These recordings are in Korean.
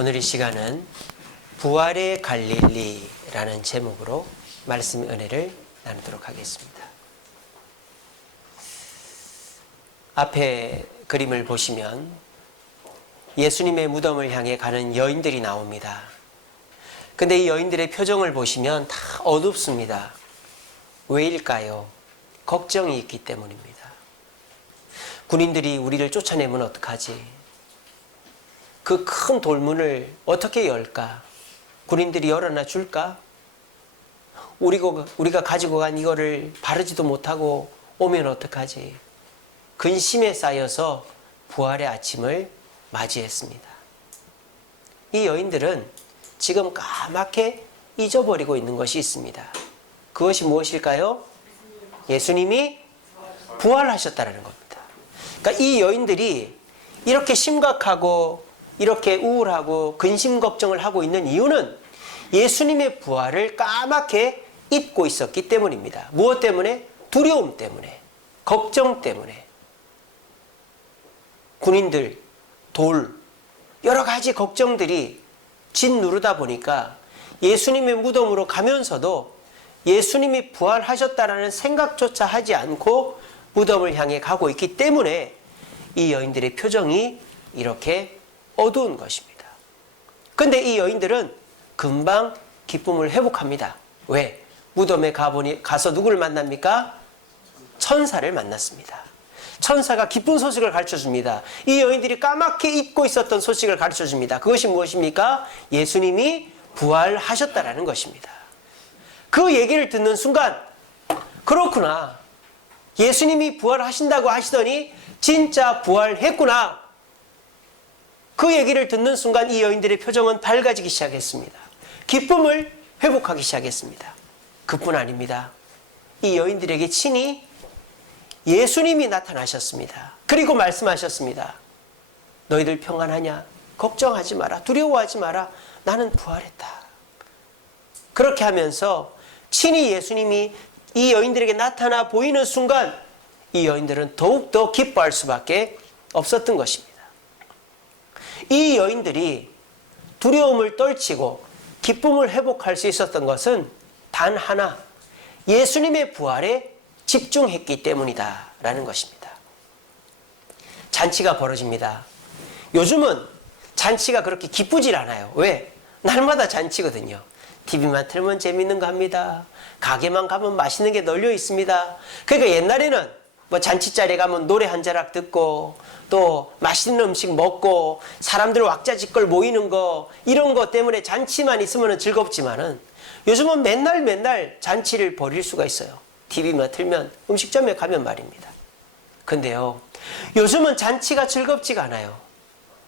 오늘 이 시간은 부활의 갈릴리라는 제목으로 말씀 은혜를 나누도록 하겠습니다. 앞에 그림을 보시면 예수님의 무덤을 향해 가는 여인들이 나옵니다. 근데 이 여인들의 표정을 보시면 다 어둡습니다. 왜일까요? 걱정이 있기 때문입니다. 군인들이 우리를 쫓아내면 어떡하지? 그 큰 돌문을 어떻게 열까? 군인들이 열어놔 줄까? 우리가 가지고 간 이거를 바르지도 못하고 오면 어떡하지? 근심에 쌓여서 부활의 아침을 맞이했습니다. 이 여인들은 지금 까맣게 잊어버리고 있는 것이 있습니다. 그것이 무엇일까요? 예수님이 부활하셨다는 겁니다. 그러니까 이 여인들이 이렇게 심각하고 이렇게 우울하고 근심 걱정을 하고 있는 이유는 예수님의 부활을 까맣게 잊고 있었기 때문입니다. 무엇 때문에? 두려움 때문에, 걱정 때문에. 군인들, 돌, 여러 가지 걱정들이 짓누르다 보니까 예수님의 무덤으로 가면서도 예수님이 부활하셨다라는 생각조차 하지 않고 무덤을 향해 가고 있기 때문에 이 여인들의 표정이 이렇게 어두운 것입니다. 근데 이 여인들은 금방 기쁨을 회복합니다. 왜? 무덤에 가서 누구를 만납니까? 천사를 만났습니다. 천사가 기쁜 소식을 가르쳐줍니다. 이 여인들이 까맣게 잊고 있었던 소식을 가르쳐줍니다. 그것이 무엇입니까? 예수님이 부활하셨다라는 것입니다. 그 얘기를 듣는 순간, 그렇구나. 예수님이 부활하신다고 하시더니 진짜 부활했구나. 그 얘기를 듣는 순간 이 여인들의 표정은 밝아지기 시작했습니다. 기쁨을 회복하기 시작했습니다. 그뿐 아닙니다. 이 여인들에게 친히 예수님이 나타나셨습니다. 그리고 말씀하셨습니다. 너희들 평안하냐? 걱정하지 마라. 두려워하지 마라. 나는 부활했다. 그렇게 하면서 친히 예수님이 이 여인들에게 나타나 보이는 순간 이 여인들은 더욱더 기뻐할 수밖에 없었던 것입니다. 이 여인들이 두려움을 떨치고 기쁨을 회복할 수 있었던 것은 단 하나, 예수님의 부활에 집중했기 때문이다 라는 것입니다. 잔치가 벌어집니다. 요즘은 잔치가 그렇게 기쁘질 않아요. 왜? 날마다 잔치거든요. TV만 틀면 재밌는 거 합니다. 가게만 가면 맛있는 게 널려 있습니다. 그러니까 옛날에는 잔치자리에 가면 노래 한 자락 듣고 또 맛있는 음식 먹고 사람들 왁자지껄 모이는 거, 이런 거 때문에 잔치만 있으면 즐겁지만은 요즘은 맨날 잔치를 벌일 수가 있어요. TV만 틀면, 음식점에 가면 말입니다. 근데요, 요즘은 잔치가 즐겁지가 않아요.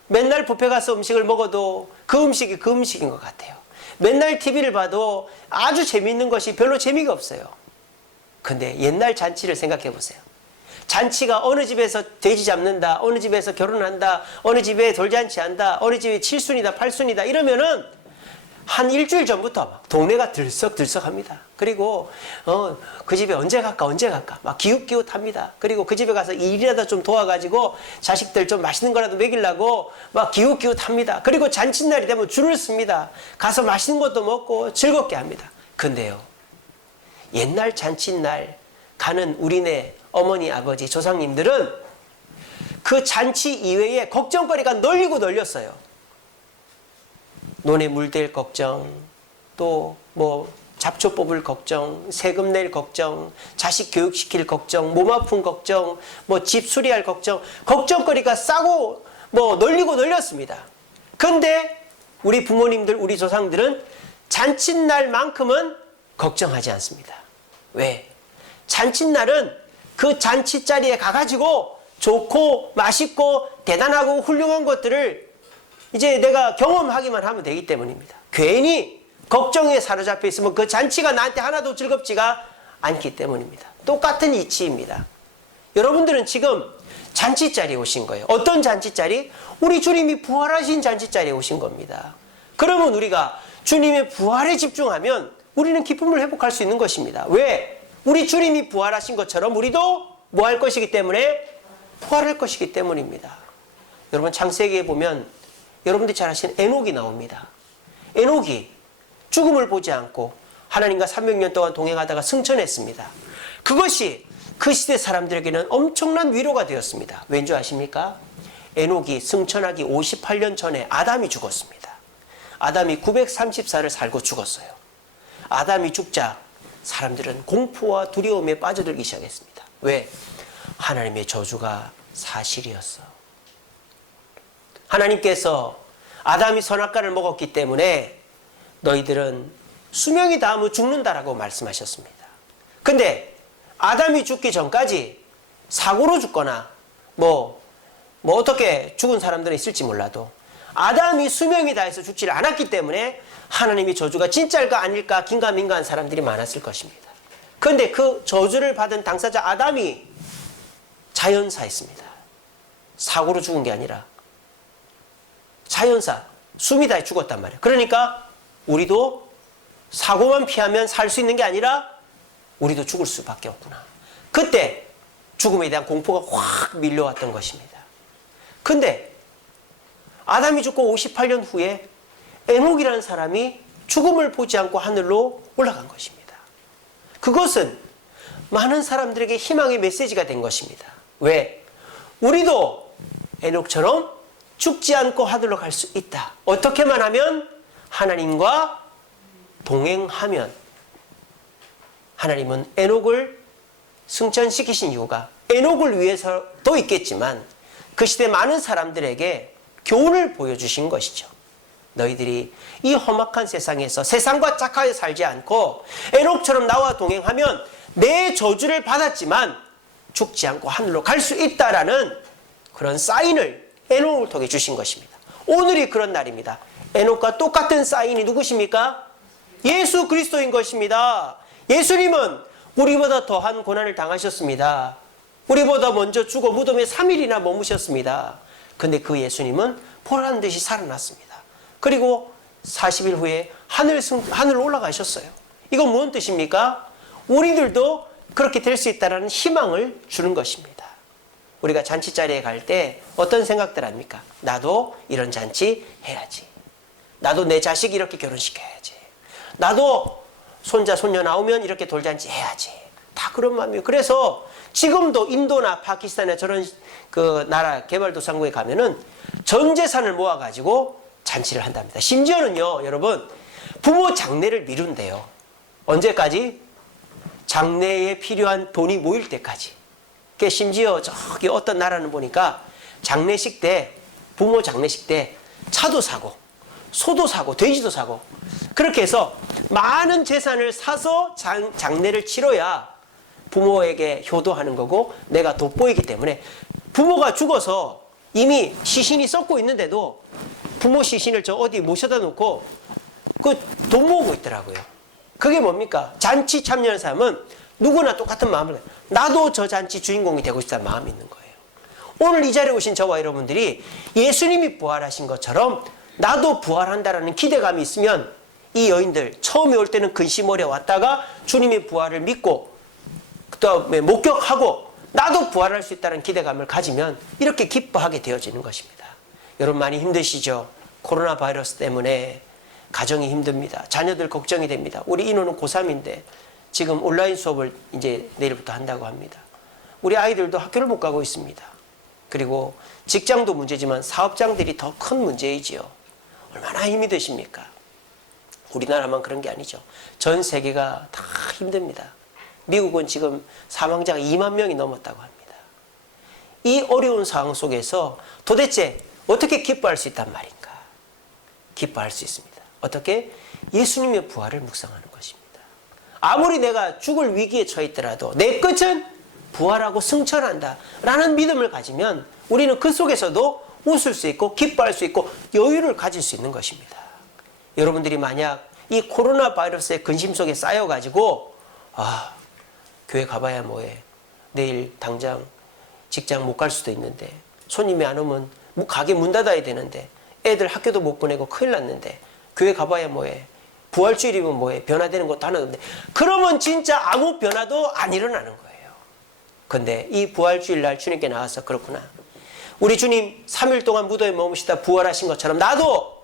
맨날 뷔페 가서 음식을 먹어도 그 음식이 그 음식인 것 같아요. 맨날 TV를 봐도 아주 재미있는 것이 별로 재미가 없어요. 근데 옛날 잔치를 생각해 보세요. 잔치가 어느 집에서 돼지 잡는다, 어느 집에서 결혼한다, 어느 집에 돌잔치 한다, 어느 집에 7순이다, 8순이다 이러면은 한 일주일 전부터 막 동네가 들썩들썩합니다. 그리고 그 집에 언제 갈까 막 기웃기웃합니다. 그리고 그 집에 가서 일이라도 좀 도와가지고 자식들 좀 맛있는 거라도 먹이려고 막 기웃기웃합니다. 그리고 잔칫날이 되면 줄을 씁니다. 가서 맛있는 것도 먹고 즐겁게 합니다. 근데요, 옛날 잔칫날 가는 우리네 어머니, 아버지, 조상님들은 그 잔치 이외에 걱정거리가 널리고 널렸어요. 논에 물댈 걱정, 또 잡초 뽑을 걱정, 세금 낼 걱정, 자식 교육시킬 걱정, 몸 아픈 걱정, 집 수리할 걱정, 걱정거리가 싸고 널리고 널렸습니다. 근데 우리 부모님들, 우리 조상들은 잔칫날만큼은 걱정하지 않습니다. 왜? 잔칫날은 그 잔치자리에 가가지고 좋고 맛있고 대단하고 훌륭한 것들을 이제 내가 경험하기만 하면 되기 때문입니다. 괜히 걱정에 사로잡혀 있으면 그 잔치가 나한테 하나도 즐겁지가 않기 때문입니다. 똑같은 이치입니다. 여러분들은 지금 잔치자리에 오신 거예요. 어떤 잔치자리? 우리 주님이 부활하신 잔치자리에 오신 겁니다. 그러면 우리가 주님의 부활에 집중하면 우리는 기쁨을 회복할 수 있는 것입니다. 왜? 우리 주님이 부활하신 것처럼 우리도 뭐 할 것이기 때문에? 부활할 것이기 때문입니다. 여러분 창세기에 보면 여러분들이 잘 아시는 에녹이 나옵니다. 에녹이 죽음을 보지 않고 하나님과 300년 동안 동행하다가 승천했습니다. 그것이 그 시대 사람들에게는 엄청난 위로가 되었습니다. 왠지 아십니까? 에녹이 승천하기 58년 전에 아담이 죽었습니다. 아담이 934를 살고 죽었어요. 아담이 죽자 사람들은 공포와 두려움에 빠져들기 시작했습니다. 왜? 하나님의 저주가 사실이었어. 하나님께서 아담이 선악과를 먹었기 때문에 너희들은 수명이 닿으면 죽는다라고 말씀하셨습니다. 근데 아담이 죽기 전까지 사고로 죽거나 뭐 어떻게 죽은 사람들은 있을지 몰라도 아담이 수명이 다해서 죽지를 않았기 때문에 하나님이 저주가 진짜일까 아닐까 긴가민가한 사람들이 많았을 것입니다. 그런데 그 저주를 받은 당사자 아담이 자연사했습니다. 사고로 죽은 게 아니라 자연사, 숨이 다해 죽었단 말이에요. 그러니까 우리도 사고만 피하면 살 수 있는 게 아니라 우리도 죽을 수밖에 없구나. 그때 죽음에 대한 공포가 확 밀려왔던 것입니다. 근데 아담이 죽고 58년 후에 에녹이라는 사람이 죽음을 보지 않고 하늘로 올라간 것입니다. 그것은 많은 사람들에게 희망의 메시지가 된 것입니다. 왜? 우리도 에녹처럼 죽지 않고 하늘로 갈 수 있다. 어떻게만 하면? 하나님과 동행하면. 하나님은 에녹을 승천시키신 이유가 에녹을 위해서도 있겠지만 그 시대 많은 사람들에게 교훈을 보여주신 것이죠. 너희들이 이 험악한 세상에서 세상과 짝하여 살지 않고 에녹처럼 나와 동행하면 내 저주를 받았지만 죽지 않고 하늘로 갈 수 있다라는 그런 사인을 에녹을 통해 주신 것입니다. 오늘이 그런 날입니다. 에녹과 똑같은 사인이 누구십니까? 예수 그리스도인 것입니다. 예수님은 우리보다 더한 고난을 당하셨습니다. 우리보다 먼저 죽어 무덤에 3일이나 머무셨습니다. 근데 그 예수님은 보란 듯이 살아났습니다. 그리고 40일 후에 하늘로 올라가셨어요. 이건 무슨 뜻입니까? 우리들도 그렇게 될 수 있다는 희망을 주는 것입니다. 우리가 잔치자리에 갈 때 어떤 생각들 합니까? 나도 이런 잔치 해야지. 나도 내 자식 이렇게 결혼시켜야지. 나도 손자 손녀 나오면 이렇게 돌잔치 해야지. 다 그런 마음이에요. 그래서 지금도 인도나 파키스탄이나 저런 그 나라 개발도상국에 가면은 전 재산을 모아가지고 잔치를 한답니다. 심지어는요, 여러분, 부모 장례를 미룬대요. 언제까지? 장례에 필요한 돈이 모일 때까지. 심지어 저기 어떤 나라는 보니까 장례식 때, 부모 장례식 때 차도 사고, 소도 사고, 돼지도 사고, 그렇게 해서 많은 재산을 사서 장례를 치러야 부모에게 효도하는 거고 내가 돋보이기 때문에 부모가 죽어서 이미 시신이 썩고 있는데도 부모 시신을 저 어디 모셔다 놓고 그 돈 모으고 있더라고요. 그게 뭡니까? 잔치 참여하는 사람은 누구나 똑같은 마음을 가요. 나도 저 잔치 주인공이 되고 싶다는 마음이 있는 거예요. 오늘 이 자리에 오신 저와 여러분들이 예수님이 부활하신 것처럼 나도 부활한다라는 기대감이 있으면 이 여인들 처음에 올 때는 근심어려 왔다가 주님의 부활을 믿고 그다음에 목격하고 나도 부활할 수 있다는 기대감을 가지면 이렇게 기뻐하게 되어지는 것입니다. 여러분 많이 힘드시죠? 코로나 바이러스 때문에 가정이 힘듭니다. 자녀들 걱정이 됩니다. 우리 인호는 고3인데 지금 온라인 수업을 이제 내일부터 한다고 합니다. 우리 아이들도 학교를 못 가고 있습니다. 그리고 직장도 문제지만 사업장들이 더 큰 문제이지요. 얼마나 힘이 드십니까? 우리나라만 그런 게 아니죠. 전 세계가 다 힘듭니다. 미국은 지금 사망자가 2만 명이 넘었다고 합니다. 이 어려운 상황 속에서 도대체 어떻게 기뻐할 수 있단 말인가? 기뻐할 수 있습니다. 어떻게? 예수님의 부활을 묵상하는 것입니다. 아무리 내가 죽을 위기에 처해 있더라도 내 끝은 부활하고 승천한다 라는 믿음을 가지면 우리는 그 속에서도 웃을 수 있고 기뻐할 수 있고 여유를 가질 수 있는 것입니다. 여러분들이 만약 이 코로나 바이러스의 근심 속에 쌓여가지고 교회 가봐야 뭐해, 내일 당장 직장 못 갈 수도 있는데, 손님이 안 오면 가게 문 닫아야 되는데, 애들 학교도 못 보내고 큰일 났는데 교회 가봐야 뭐해, 부활주일이면 뭐해, 변화되는 것도 하나도 없는데, 그러면 진짜 아무 변화도 안 일어나는 거예요. 근데 이 부활주일 날 주님께 나와서 그렇구나, 우리 주님 3일 동안 무덤에 머무시다 부활하신 것처럼 나도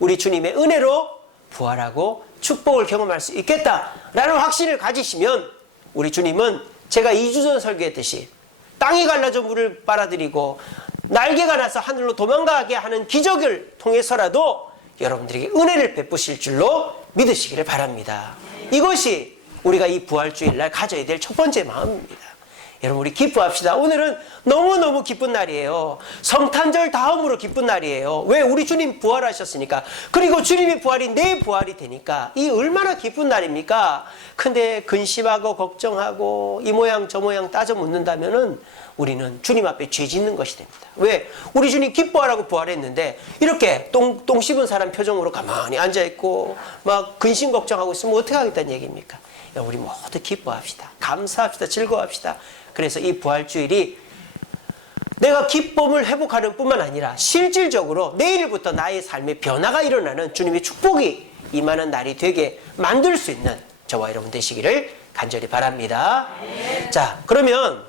우리 주님의 은혜로 부활하고 축복을 경험할 수 있겠다라는 확신을 가지시면 우리 주님은 제가 2주 전 설교했듯이 땅이 갈라져 물을 빨아들이고 날개가 나서 하늘로 도망가게 하는 기적을 통해서라도 여러분들에게 은혜를 베푸실 줄로 믿으시기를 바랍니다. 이것이 우리가 이 부활주일날 가져야 될 첫 번째 마음입니다. 여러분 우리 기뻐합시다. 오늘은 너무너무 기쁜 날이에요. 성탄절 다음으로 기쁜 날이에요. 왜? 우리 주님 부활하셨으니까. 그리고 주님의 부활이 내 부활이 되니까 이 얼마나 기쁜 날입니까? 근데 근심하고 걱정하고 이 모양 저 모양 따져 묻는다면은 우리는 주님 앞에 죄 짓는 것이 됩니다. 왜? 우리 주님 기뻐하라고 부활했는데 이렇게 똥 씹은 사람 표정으로 가만히 앉아있고 막 근심 걱정하고 있으면 어떻게 하겠다는 얘기입니까? 우리 모두 기뻐합시다. 감사합시다. 즐거워합시다. 그래서 이 부활주일이 내가 기쁨을 회복하는 뿐만 아니라 실질적으로 내일부터 나의 삶에 변화가 일어나는 주님의 축복이 임하는 날이 되게 만들 수 있는 저와 여러분 되시기를 간절히 바랍니다. 자, 그러면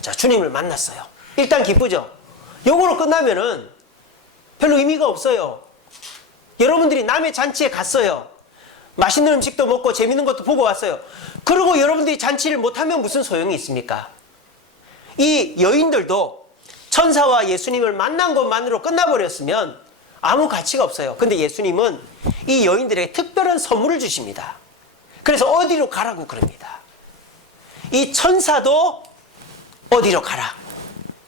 자, 주님을 만났어요. 일단 기쁘죠? 요거로 끝나면은 별로 의미가 없어요. 여러분들이 남의 잔치에 갔어요. 맛있는 음식도 먹고 재밌는 것도 보고 왔어요. 그리고 여러분들이 잔치를 못하면 무슨 소용이 있습니까? 이 여인들도 천사와 예수님을 만난 것만으로 끝나버렸으면 아무 가치가 없어요. 근데 예수님은 이 여인들에게 특별한 선물을 주십니다. 그래서 어디로 가라고 그럽니다. 이 천사도 어디로 가라,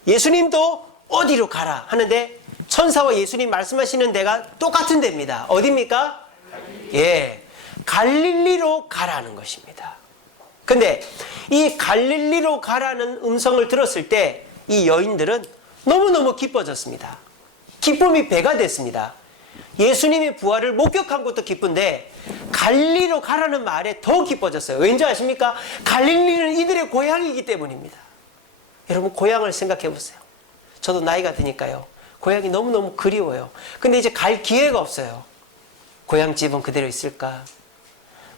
예수님도 어디로 가라 하는데 천사와 예수님 말씀하시는 데가 똑같은 데입니다. 어디입니까? 예, 갈릴리로 가라는 것입니다. 근데 이 갈릴리로 가라는 음성을 들었을 때 이 여인들은 너무너무 기뻐졌습니다. 기쁨이 배가 됐습니다. 예수님의 부활을 목격한 것도 기쁜데 갈릴리로 가라는 말에 더 기뻐졌어요. 왠지 아십니까? 갈릴리는 이들의 고향이기 때문입니다. 여러분 고향을 생각해 보세요. 저도 나이가 드니까요. 고향이 너무너무 그리워요. 근데 이제 갈 기회가 없어요. 고향 집은 그대로 있을까?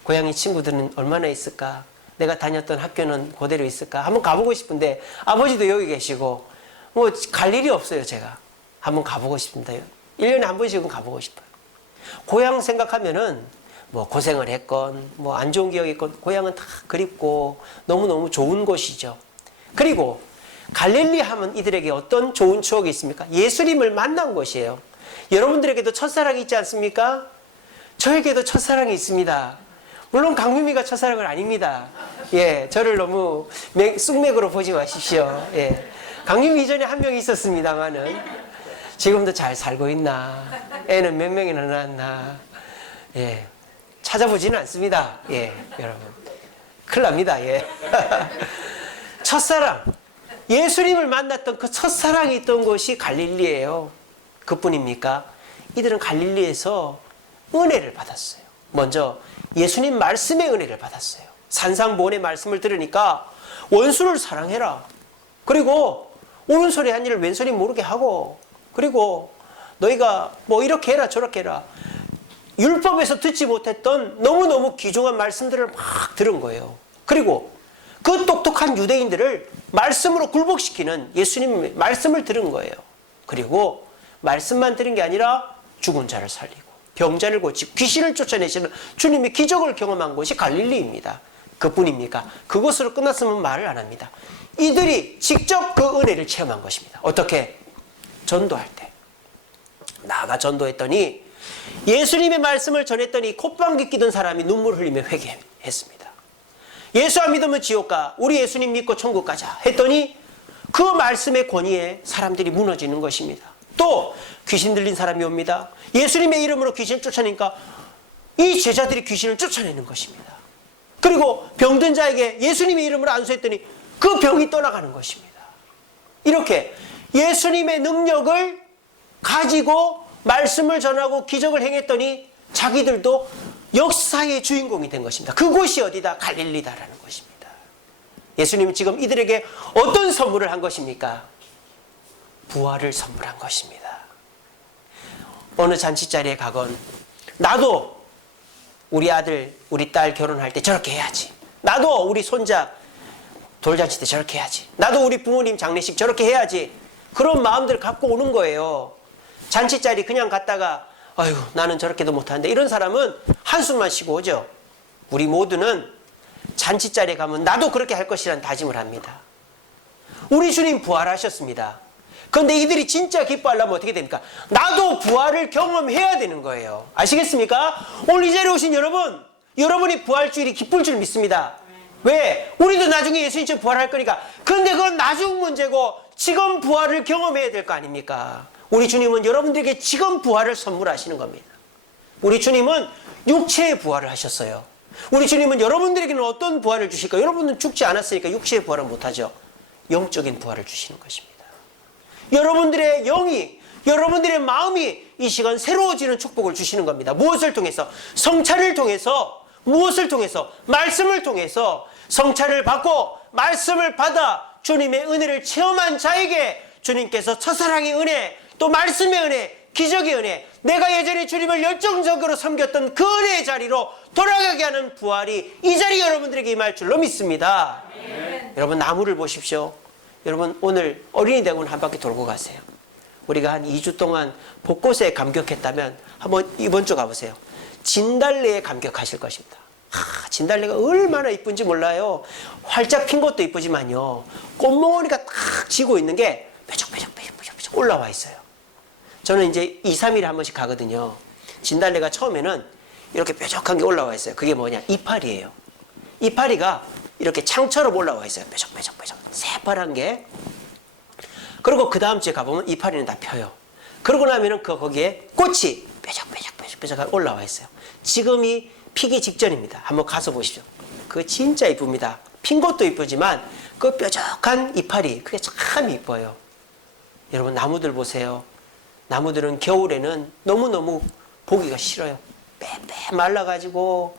고향의 친구들은 얼마나 있을까? 내가 다녔던 학교는 그대로 있을까? 한번 가보고 싶은데 아버지도 여기 계시고 뭐 갈 일이 없어요. 제가 한번 가보고 싶습니다. 1년에 한 번씩은 가보고 싶어요. 고향 생각하면은 뭐 고생을 했건 뭐 안 좋은 기억이 있건 고향은 다 그립고 너무너무 좋은 곳이죠. 그리고 갈릴리 하면 이들에게 어떤 좋은 추억이 있습니까? 예수님을 만난 곳이에요. 여러분들에게도 첫사랑이 있지 않습니까? 저에게도 첫사랑이 있습니다. 물론 강유미가 첫사랑은 아닙니다. 예, 저를 너무 쑥맥으로 보지 마십시오. 예, 강유미 이전에 한 명 있었습니다만은 지금도 잘 살고 있나? 애는 몇 명이나 낳았나? 예, 찾아보지는 않습니다. 예, 여러분 큰일 납니다. 예. 첫사랑, 예수님을 만났던 그 첫사랑이 있던 곳이 갈릴리예요. 그뿐입니까? 이들은 갈릴리에서 은혜를 받았어요. 먼저 예수님 말씀의 은혜를 받았어요. 산상보훈의 말씀을 들으니까 원수를 사랑해라. 그리고 오른손에 한 일을 왼손이 모르게 하고, 그리고 너희가 뭐 이렇게 해라 저렇게 해라. 율법에서 듣지 못했던 너무너무 귀중한 말씀들을 막 들은 거예요. 그리고 그 똑똑한 유대인들을 말씀으로 굴복시키는 예수님의 말씀을 들은 거예요. 그리고 말씀만 들은 게 아니라 죽은 자를 살리고 병자를 고치고 귀신을 쫓아내시는 주님의 기적을 경험한 곳이 갈릴리입니다. 그뿐입니까? 그곳으로 끝났으면 말을 안 합니다. 이들이 직접 그 은혜를 체험한 것입니다. 어떻게? 전도할 때 나가 전도했더니 예수님의 말씀을 전했더니 콧방귀 끼던 사람이 눈물 흘리며 회개했습니다. 예수 안 믿으면 지옥 가, 우리 예수님 믿고 천국 가자 했더니 그 말씀의 권위에 사람들이 무너지는 것입니다. 또 귀신 들린 사람이 옵니다. 예수님의 이름으로 귀신을 쫓아내니까 이 제자들이 귀신을 쫓아내는 것입니다. 그리고 병든 자에게 예수님의 이름으로 안수했더니 그 병이 떠나가는 것입니다. 이렇게 예수님의 능력을 가지고 말씀을 전하고 기적을 행했더니 자기들도 역사의 주인공이 된 것입니다. 그곳이 어디다? 갈릴리다라는 것입니다. 예수님은 지금 이들에게 어떤 선물을 한 것입니까? 부활을 선물한 것입니다. 어느 잔치자리에 가건 나도 우리 아들, 우리 딸 결혼할 때 저렇게 해야지. 나도 우리 손자 돌잔치 때 저렇게 해야지. 나도 우리 부모님 장례식 저렇게 해야지. 그런 마음들을 갖고 오는 거예요. 잔치자리 그냥 갔다가 아유 나는 저렇게도 못하는데 이런 사람은 한숨만 쉬고 오죠. 우리 모두는 잔치자리에 가면 나도 그렇게 할 것이라는 다짐을 합니다. 우리 주님 부활하셨습니다. 그런데 이들이 진짜 기뻐하려면 어떻게 됩니까? 나도 부활을 경험해야 되는 거예요. 아시겠습니까? 오늘 이 자리에 오신 여러분, 여러분이 부활주일이 기쁠 줄 믿습니다. 왜? 우리도 나중에 예수님처럼 부활할 거니까. 그런데 그건 나중 문제고 지금 부활을 경험해야 될 거 아닙니까? 우리 주님은 여러분들에게 지금 부활을 선물하시는 겁니다. 우리 주님은 육체의 부활을 하셨어요. 우리 주님은 여러분들에게는 어떤 부활을 주실까? 여러분은 죽지 않았으니까 육체의 부활은 못하죠. 영적인 부활을 주시는 것입니다. 여러분들의 영이, 여러분들의 마음이 이 시간 새로워지는 축복을 주시는 겁니다. 무엇을 통해서? 성찬을 통해서, 무엇을 통해서? 말씀을 통해서 성찬을 받고 말씀을 받아 주님의 은혜를 체험한 자에게 주님께서 첫사랑의 은혜, 또 말씀의 은혜, 기적의 은혜, 내가 예전에 주님을 열정적으로 섬겼던 그 은혜의 자리로 돌아가게 하는 부활이 이 자리 여러분들에게 임할 줄로 믿습니다. 여러분 나무를 보십시오. 여러분 오늘 어린이 대공원 한 바퀴 돌고 가세요. 우리가 한 2주 동안 벚꽃에 감격했다면 한번 이번 주 가보세요. 진달래에 감격하실 것입니다. 진달래가 얼마나 이쁜지 몰라요. 활짝 핀 것도 이쁘지만요. 꽃몽오리가 탁 지고 있는 게 뾰족뾰족 올라와 있어요. 저는 이제 2, 3일에 한 번씩 가거든요. 진달래가 처음에는 이렇게 뾰족한 게 올라와 있어요. 그게 뭐냐? 이파리예요. 이파리가 이렇게 창처럼 올라와 있어요. 뾰족뾰족 새파란 게. 그리고 그 다음 주에 가보면 이파리는 다 펴요. 그러고 나면은 거기에 꽃이 뾰족뾰족 올라와 있어요. 지금이 피기 직전입니다. 한번 가서 보십시오. 그거 진짜 이쁩니다. 핀 것도 이쁘지만 그 뾰족한 이파리, 그게 참 이뻐요. 여러분 나무들 보세요. 나무들은 겨울에는 너무너무 보기가 싫어요. 빼빼 말라가지고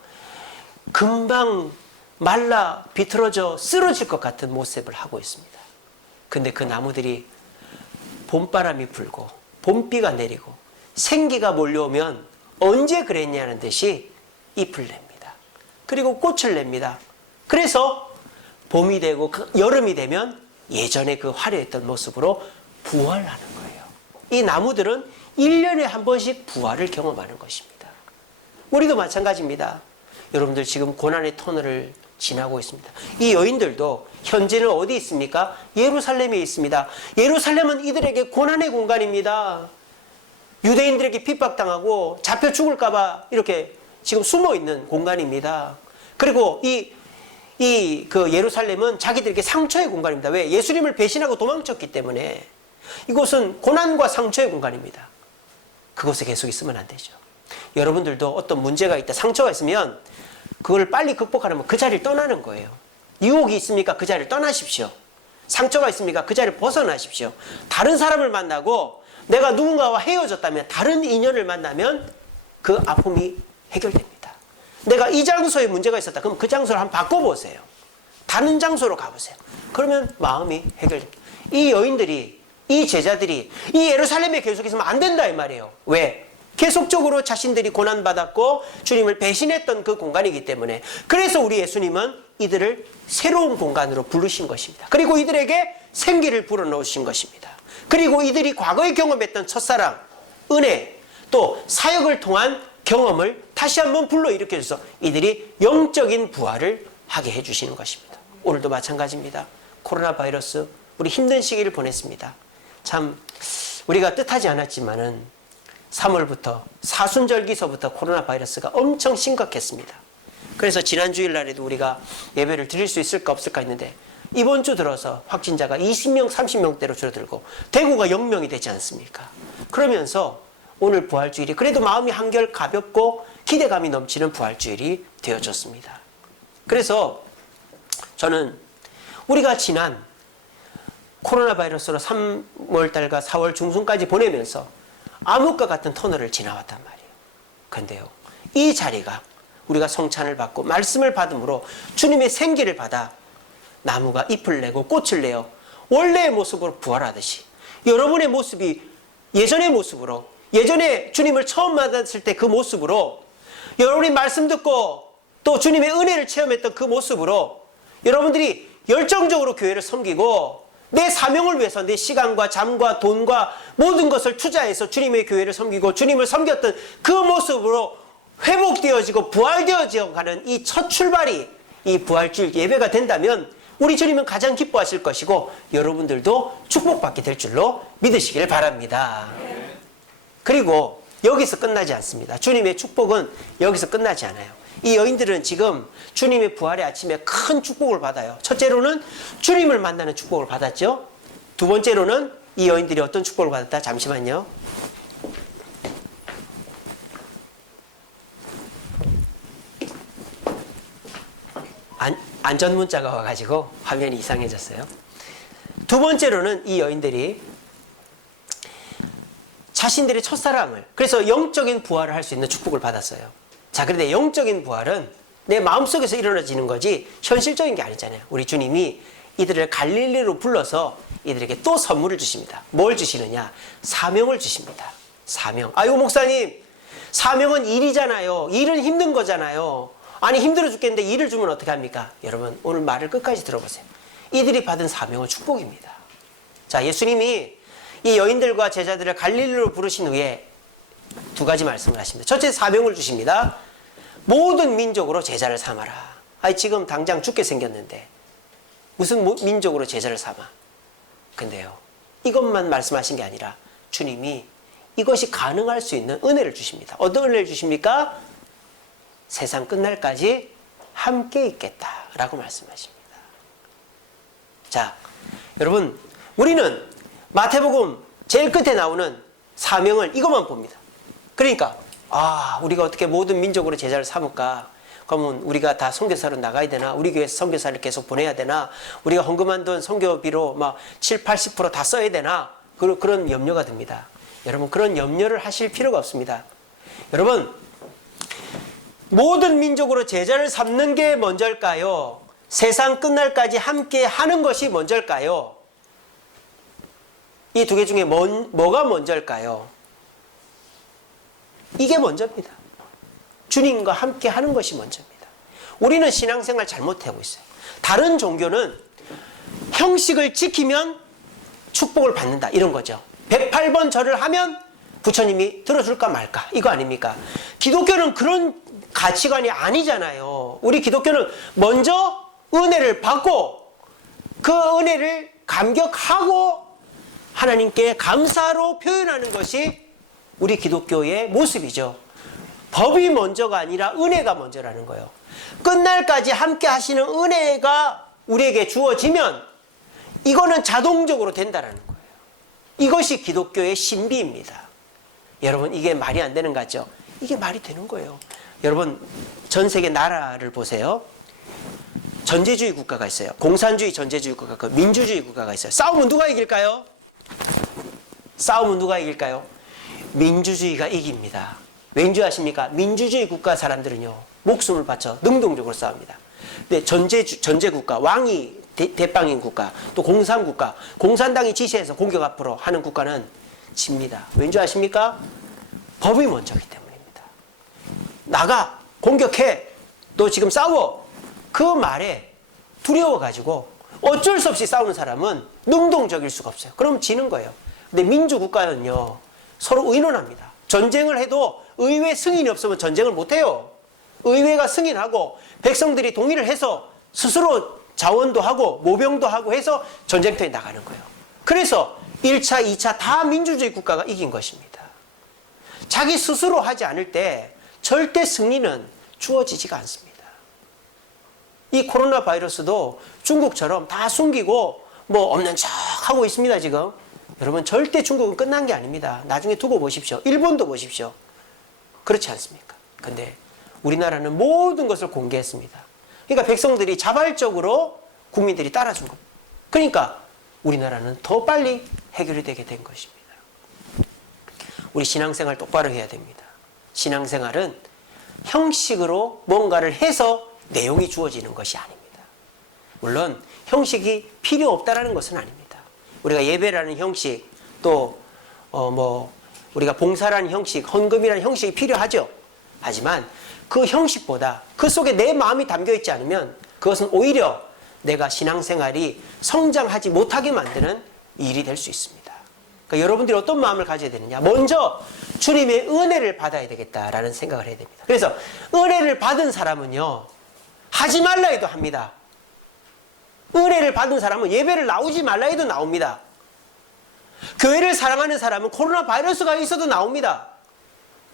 금방 말라 비틀어져 쓰러질 것 같은 모습을 하고 있습니다. 근데 그 나무들이 봄바람이 불고 봄비가 내리고 생기가 몰려오면 언제 그랬냐는 듯이 잎을 냅니다. 그리고 꽃을 냅니다. 그래서 봄이 되고 여름이 되면 예전에 그 화려했던 모습으로 부활하는 거예요. 이 나무들은 1년에 한 번씩 부활을 경험하는 것입니다. 우리도 마찬가지입니다. 여러분들 지금 고난의 터널을 지나고 있습니다. 이 여인들도 현재는 어디 있습니까? 예루살렘에 있습니다. 예루살렘은 이들에게 고난의 공간입니다. 유대인들에게 핍박당하고 잡혀 죽을까봐 이렇게 지금 숨어있는 공간입니다. 그리고 그 예루살렘은 자기들에게 상처의 공간입니다. 왜? 예수님을 배신하고 도망쳤기 때문에 이곳은 고난과 상처의 공간입니다. 그곳에 계속 있으면 안 되죠. 여러분들도 어떤 문제가 있다, 상처가 있으면 그걸 빨리 극복하려면 그 자리를 떠나는 거예요. 유혹이 있습니까? 그 자리를 떠나십시오. 상처가 있습니까? 그 자리를 벗어나십시오. 다른 사람을 만나고 내가 누군가와 헤어졌다면 다른 인연을 만나면 그 아픔이 해결됩니다. 내가 이 장소에 문제가 있었다. 그럼 그 장소를 한번 바꿔보세요. 다른 장소로 가보세요. 그러면 마음이 해결됩니다. 이 여인들이, 이 제자들이 이 예루살렘에 계속 있으면 안 된다 이 말이에요. 왜? 계속적으로 자신들이 고난받았고 주님을 배신했던 그 공간이기 때문에. 그래서 우리 예수님은 이들을 새로운 공간으로 부르신 것입니다. 그리고 이들에게 생기를 불어넣으신 것입니다. 그리고 이들이 과거에 경험했던 첫사랑, 은혜, 또 사역을 통한 경험을 다시 한번 불러일으켜 줘서 이들이 영적인 부활을 하게 해주시는 것입니다. 오늘도 마찬가지입니다. 코로나 바이러스, 우리 힘든 시기를 보냈습니다. 참 우리가 뜻하지 않았지만은 3월부터 사순절기서부터 코로나 바이러스가 엄청 심각했습니다. 그래서 지난 주일날에도 우리가 예배를 드릴 수 있을까 없을까 했는데 이번 주 들어서 확진자가 20명, 30명대로 줄어들고 대구가 0명이 되지 않습니까? 그러면서 오늘 부활주일이 그래도 마음이 한결 가볍고 기대감이 넘치는 부활주일이 되어졌습니다. 그래서 저는 우리가 지난 코로나 바이러스로 3월달과 4월 중순까지 보내면서 암흑과 같은 터널을 지나왔단 말이에요. 그런데요, 이 자리가 우리가 성찬을 받고 말씀을 받음으로 주님의 생기를 받아 나무가 잎을 내고 꽃을 내어 원래의 모습으로 부활하듯이 여러분의 모습이 예전의 모습으로, 예전에 주님을 처음 만났을 때 그 모습으로, 여러분이 말씀 듣고 또 주님의 은혜를 체험했던 그 모습으로 여러분들이 열정적으로 교회를 섬기고 내 사명을 위해서 내 시간과 잠과 돈과 모든 것을 투자해서 주님의 교회를 섬기고 주님을 섬겼던 그 모습으로 회복되어지고 부활되어져 가는 이 첫 출발이 이 부활주일 예배가 된다면 우리 주님은 가장 기뻐하실 것이고 여러분들도 축복받게 될 줄로 믿으시기를 바랍니다. 그리고 여기서 끝나지 않습니다. 주님의 축복은 여기서 끝나지 않아요. 이 여인들은 지금 주님의 부활의 아침에 큰 축복을 받아요. 첫째로는 주님을 만나는 축복을 받았죠. 두 번째로는 이 여인들이 어떤 축복을 받았다? 잠시만요. 안전 문자가 와가지고 화면이 이상해졌어요. 두 번째로는 이 여인들이 자신들의 첫사랑을, 그래서 영적인 부활을 할 수 있는 축복을 받았어요. 자, 그런데 영적인 부활은 내 마음속에서 일어나지는 거지 현실적인 게 아니잖아요. 우리 주님이 이들을 갈릴리로 불러서 이들에게 또 선물을 주십니다. 뭘 주시느냐? 사명을 주십니다. 사명. 아이고 목사님, 사명은 일이잖아요. 일은 힘든 거잖아요. 아니 힘들어 죽겠는데 일을 주면 어떻게 합니까? 여러분 오늘 말을 끝까지 들어보세요. 이들이 받은 사명은 축복입니다. 자, 예수님이 이 여인들과 제자들을 갈릴리로 부르신 후에 두 가지 말씀을 하십니다. 첫째, 사명을 주십니다. 모든 민족으로 제자를 삼아라. 아니 지금 당장 죽게 생겼는데 무슨 민족으로 제자를 삼아? 근데요, 이것만 말씀하신 게 아니라 주님이 이것이 가능할 수 있는 은혜를 주십니다. 어떤 은혜를 주십니까? 세상 끝날까지 함께 있겠다라고 말씀하십니다. 자, 여러분 우리는 마태복음 제일 끝에 나오는 사명을 이것만 봅니다. 그러니까 우리가 어떻게 모든 민족으로 제자를 삼을까? 그러면 우리가 다 선교사로 나가야 되나? 우리 교회에서 선교사를 계속 보내야 되나? 우리가 헌금한 돈 선교비로 막 7, 80% 다 써야 되나? 그런 염려가 듭니다. 여러분 그런 염려를 하실 필요가 없습니다. 여러분 모든 민족으로 제자를 삼는 게 먼저일까요? 세상 끝날까지 함께 하는 것이 먼저일까요? 이 두 개 중에 뭐가 먼저일까요? 이게 먼저입니다. 주님과 함께 하는 것이 먼저입니다. 우리는 신앙생활 잘못하고 있어요. 다른 종교는 형식을 지키면 축복을 받는다 이런 거죠. 108번 절을 하면 부처님이 들어줄까 말까 이거 아닙니까? 기독교는 그런 가치관이 아니잖아요. 우리 기독교는 먼저 은혜를 받고 그 은혜를 감격하고 하나님께 감사로 표현하는 것이 우리 기독교의 모습이죠. 법이 먼저가 아니라 은혜가 먼저라는 거예요. 끝날까지 함께 하시는 은혜가 우리에게 주어지면 이거는 자동적으로 된다는 거예요. 이것이 기독교의 신비입니다. 여러분 이게 말이 안 되는 거 같죠? 이게 말이 되는 거예요. 여러분 전 세계 나라를 보세요. 전제주의 국가가 있어요. 공산주의 전제주의 국가가 있고 민주주의 국가가 있어요. 싸우면 누가 이길까요? 싸우면 누가 이길까요? 민주주의가 이깁니다. 왠지 아십니까? 민주주의 국가 사람들은요 목숨을 바쳐 능동적으로 싸웁니다. 근데 전제국가, 왕이 대빵인 국가, 또 공산국가, 공산당이 지시해서 공격 앞으로 하는 국가는 집니다. 왠지 아십니까? 법이 먼저기 때문입니다. 나가 공격해, 너 지금 싸워, 그 말에 두려워가지고 어쩔 수 없이 싸우는 사람은 능동적일 수가 없어요. 그럼 지는 거예요. 근데 민주국가는요 서로 의논합니다. 전쟁을 해도 의회 승인이 없으면 전쟁을 못해요. 의회가 승인하고 백성들이 동의를 해서 스스로 자원도 하고 모병도 하고 해서 전쟁터에 나가는 거예요. 그래서 1차, 2차 다 민주주의 국가가 이긴 것입니다. 자기 스스로 하지 않을 때 절대 승리는 주어지지가 않습니다. 이 코로나 바이러스도 중국처럼 다 숨기고 뭐 없는 척 하고 있습니다 지금. 여러분 절대 중국은 끝난 게 아닙니다. 나중에 두고 보십시오. 일본도 보십시오. 그렇지 않습니까? 근데 우리나라는 모든 것을 공개했습니다. 그러니까 백성들이 자발적으로 국민들이 따라준 겁니다. 그러니까 우리나라는 더 빨리 해결이 되게 된 것입니다. 우리 신앙생활 똑바로 해야 됩니다. 신앙생활은 형식으로 뭔가를 해서 내용이 주어지는 것이 아닙니다. 물론 형식이 필요 없다라는 것은 아닙니다. 우리가 예배라는 형식, 또 우리가 봉사라는 형식, 헌금이라는 형식이 필요하죠. 하지만 그 형식보다 그 속에 내 마음이 담겨 있지 않으면 그것은 오히려 내가 신앙생활이 성장하지 못하게 만드는 일이 될 수 있습니다. 그러니까 여러분들이 어떤 마음을 가져야 되느냐? 먼저 주님의 은혜를 받아야 되겠다라는 생각을 해야 됩니다. 그래서 은혜를 받은 사람은요, 하지 말라 해도 합니다. 은혜를 받은 사람은 예배를 나오지 말라 해도 나옵니다. 교회를 사랑하는 사람은 코로나 바이러스가 있어도 나옵니다.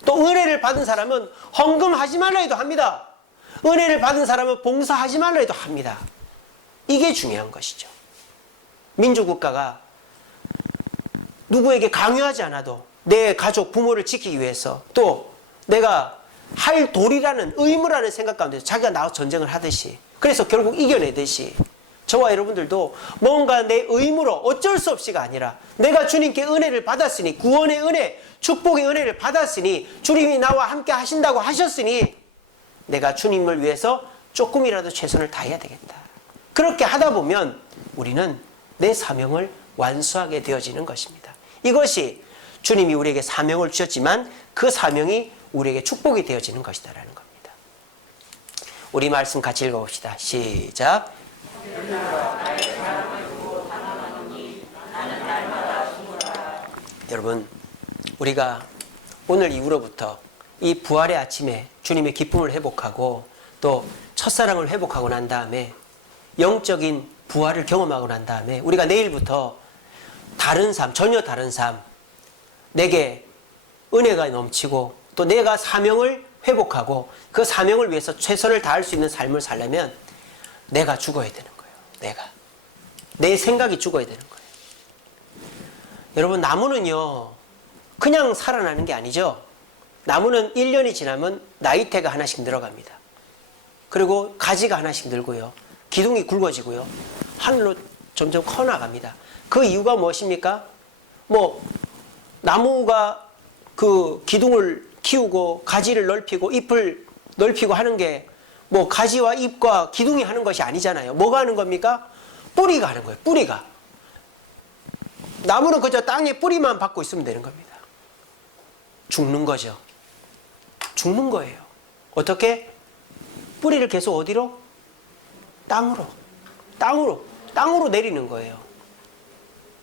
또 은혜를 받은 사람은 헌금하지 말라 해도 합니다. 은혜를 받은 사람은 봉사하지 말라 해도 합니다. 이게 중요한 것이죠. 민주국가가 누구에게 강요하지 않아도 내 가족, 부모를 지키기 위해서 또 내가 할 도리라는 의무라는 생각 가운데 자기가 나와 전쟁을 하듯이, 그래서 결국 이겨내듯이 저와 여러분들도 뭔가 내 의무로 어쩔 수 없이가 아니라 내가 주님께 은혜를 받았으니, 구원의 은혜, 축복의 은혜를 받았으니, 주님이 나와 함께 하신다고 하셨으니 내가 주님을 위해서 조금이라도 최선을 다해야 되겠다. 그렇게 하다 보면 우리는 내 사명을 완수하게 되어지는 것입니다. 이것이 주님이 우리에게 사명을 주셨지만 그 사명이 우리에게 축복이 되어지는 것이다라는 겁니다. 우리 말씀 같이 읽어봅시다. 시작. 여러분, 우리가 오늘 이후로부터 이 부활의 아침에 주님의 기쁨을 회복하고 또 첫사랑을 회복하고 난 다음에 영적인 부활을 경험하고 난 다음에 우리가 내일부터 다른 삶, 전혀 다른 삶, 내게 은혜가 넘치고 또 내가 사명을 회복하고 그 사명을 위해서 최선을 다할 수 있는 삶을 살려면 내가 죽어야 되는 거예요. 내 생각이 죽어야 되는 거예요. 여러분, 나무는요 그냥 살아나는 게 아니죠. 나무는 1년이 지나면 나이테가 하나씩 늘어갑니다. 그리고 가지가 하나씩 늘고요, 기둥이 굵어지고요, 하늘로 점점 커나갑니다. 그 이유가 무엇입니까? 나무가 그 기둥을 키우고 가지를 넓히고 잎을 넓히고 하는 게 가지와 잎과 기둥이 하는 것이 아니잖아요. 뭐가 하는 겁니까? 뿌리가 하는 거예요. 뿌리가. 나무는 그저 땅에 뿌리만 받고 있으면 되는 겁니다. 죽는 거죠. 죽는 거예요. 어떻게? 뿌리를 계속 어디로? 땅으로 내리는 거예요.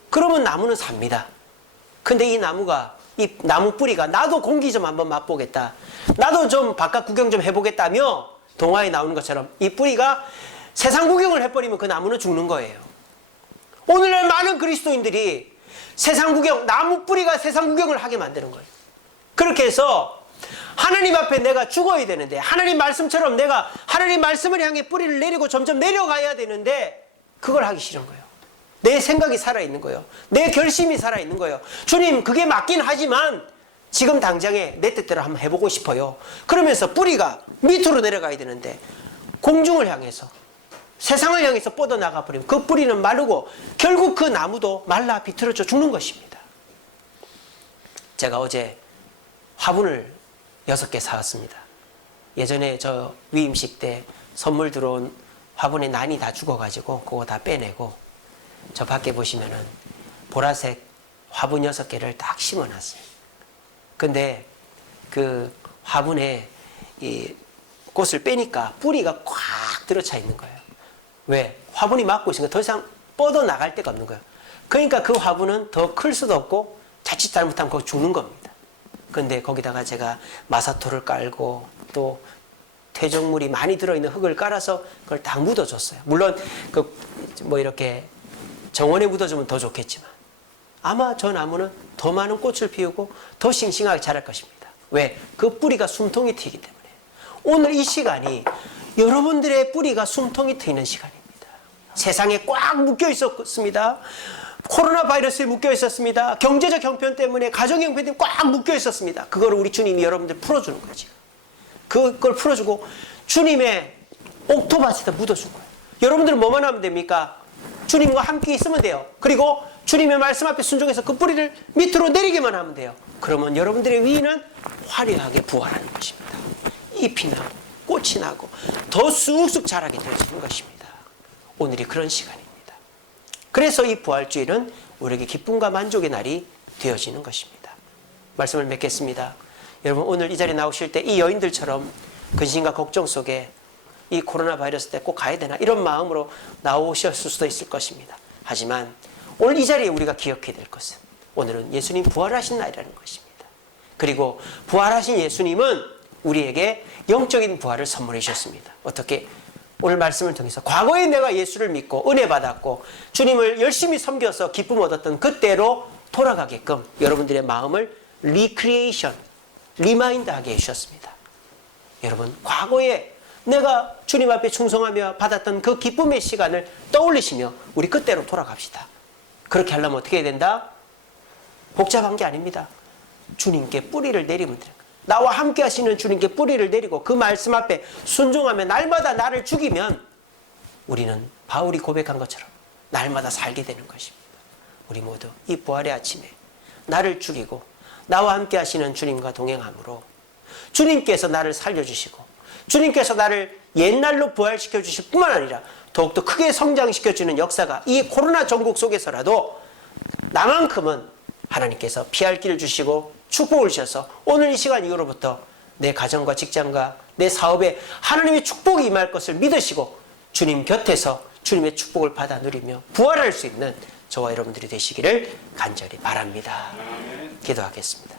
그러면 나무는 삽니다. 근데 이 나무 뿌리가 나도 공기 좀 한번 맛보겠다, 나도 좀 바깥 구경 좀 해보겠다며 동화에 나오는 것처럼 이 뿌리가 세상 구경을 해버리면 그 나무는 죽는 거예요. 오늘날 많은 그리스도인들이 세상 구경, 나무 뿌리가 세상 구경을 하게 만드는 거예요. 그렇게 해서 하나님 앞에 내가 죽어야 되는데, 하나님 말씀처럼 내가 하나님 말씀을 향해 뿌리를 내리고 점점 내려가야 되는데 그걸 하기 싫은 거예요. 내 생각이 살아있는 거예요. 내 결심이 살아있는 거예요. 주님, 그게 맞긴 하지만 지금 당장에 내 뜻대로 한번 해보고 싶어요. 그러면서 뿌리가 밑으로 내려가야 되는데 공중을 향해서, 세상을 향해서 뻗어나가 버리면 그 뿌리는 마르고 결국 그 나무도 말라 비틀어져 죽는 것입니다. 제가 어제 화분을 6개 사왔습니다. 예전에 저 위임식 때 선물 들어온 화분에 난이 다 죽어가지고 그거 다 빼내고 저 밖에 보시면은 보라색 화분 6개를 딱 심어놨어요. 근데 그 화분에 이 꽃을 빼니까 뿌리가 꽉 들어차 있는 거예요. 왜? 화분이 막고 있으니까 더 이상 뻗어나갈 데가 없는 거예요. 그러니까 그 화분은 더 클 수도 없고 자칫 잘못하면 거기 죽는 겁니다. 근데 거기다가 제가 마사토를 깔고 또 퇴적물이 많이 들어있는 흙을 깔아서 그걸 딱 묻어줬어요. 물론 이렇게 정원에 묻어주면 더 좋겠지만 아마 저 나무는 더 많은 꽃을 피우고 더 싱싱하게 자랄 것입니다. 왜? 그 뿌리가 숨통이 트이기 때문에. 오늘 이 시간이 여러분들의 뿌리가 숨통이 트이는 시간입니다. 세상에 꽉 묶여 있었습니다. 코로나 바이러스에 묶여 있었습니다. 경제적 형편 때문에, 가정 형편 때문에 꽉 묶여 있었습니다. 그걸 우리 주님이 여러분들 풀어주는 거지. 그걸 풀어주고 주님의 옥토밭에다 묻어준 거예요. 여러분들은 뭐만 하면 됩니까? 주님과 함께 있으면 돼요. 그리고 주님의 말씀 앞에 순종해서 그 뿌리를 밑으로 내리기만 하면 돼요. 그러면 여러분들의 위는 화려하게 부활하는 것입니다. 잎이 나고 꽃이 나고 더 쑥쑥 자라게 되어지는 것입니다. 오늘이 그런 시간입니다. 그래서 이 부활주일은 우리에게 기쁨과 만족의 날이 되어지는 것입니다. 말씀을 맺겠습니다. 여러분, 오늘 이 자리에 나오실 때 이 여인들처럼 근심과 걱정 속에 이 코로나 바이러스 때 꼭 가야 되나 이런 마음으로 나오셨을 수도 있을 것입니다. 하지만 오늘 이 자리에 우리가 기억해야 될 것은 오늘은 예수님 부활하신 날이라는 것입니다. 그리고 부활하신 예수님은 우리에게 영적인 부활을 선물해 주셨습니다. 어떻게? 오늘 말씀을 통해서 과거에 내가 예수를 믿고 은혜 받았고 주님을 열심히 섬겨서 기쁨 얻었던 그때로 돌아가게끔 여러분들의 마음을 리크리에이션, 리마인드 하게 해주셨습니다. 여러분, 과거에 내가 주님 앞에 충성하며 받았던 그 기쁨의 시간을 떠올리시며 우리 그때로 돌아갑시다. 그렇게 하려면 어떻게 해야 된다? 복잡한 게 아닙니다. 주님께 뿌리를 내리면 돼요. 나와 함께 하시는 주님께 뿌리를 내리고 그 말씀 앞에 순종하며 날마다 나를 죽이면 우리는 바울이 고백한 것처럼 날마다 살게 되는 것입니다. 우리 모두 이 부활의 아침에 나를 죽이고 나와 함께 하시는 주님과 동행함으로 주님께서 나를 살려주시고 주님께서 나를 옛날로 부활시켜 주실 뿐만 아니라 더욱더 크게 성장시켜주는 역사가 이 코로나 전국 속에서라도 나만큼은 하나님께서 피할 길을 주시고 축복을 주셔서 오늘 이 시간 이후로부터 내 가정과 직장과 내 사업에 하나님의 축복이 임할 것을 믿으시고 주님 곁에서 주님의 축복을 받아 누리며 부활할 수 있는 저와 여러분들이 되시기를 간절히 바랍니다. 기도하겠습니다.